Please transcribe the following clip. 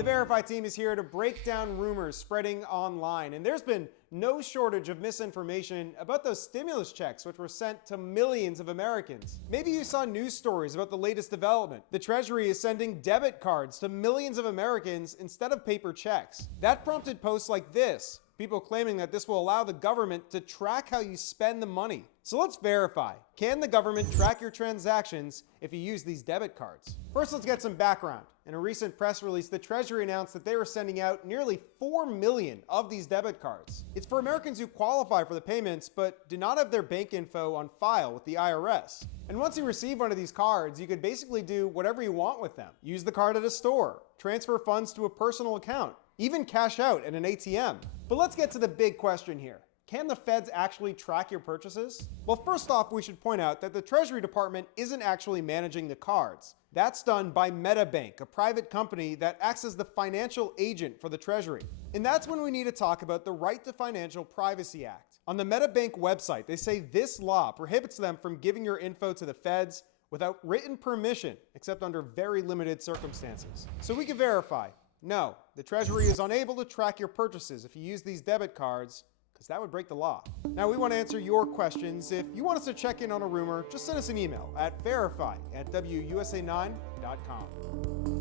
The Verify team is here to break down rumors spreading online, and there's been no shortage of misinformation about those stimulus checks which were sent to millions of Americans. Maybe you saw news stories about the latest development. The Treasury is sending debit cards to millions of Americans instead of paper checks. That prompted posts like this, people claiming that this will allow the government to track how you spend the money. So let's verify. Can the government track your transactions if you use these debit cards? First, let's get some background. In a recent press release, the Treasury announced that they were sending out nearly 4 million of these debit cards. It's for Americans who qualify for the payments but do not have their bank info on file with the IRS. And once you receive one of these cards, you could basically do whatever you want with them. Use the card at a store, transfer funds to a personal account, even cash out at an ATM. But let's get to the big question here. Can the feds actually track your purchases? Well, first off, we should point out that the Treasury Department isn't actually managing the cards. That's done by MetaBank, a private company that acts as the financial agent for the Treasury. And that's when we need to talk about the Right to Financial Privacy Act. On the MetaBank website, they say this law prohibits them from giving your info to the feds without written permission, except under very limited circumstances. So we can verify, no, the Treasury is unable to track your purchases if you use these debit cards, because that would break the law. Now, we want to answer your questions. If you want us to check in on a rumor, just send us an email at verify@wusa9.com.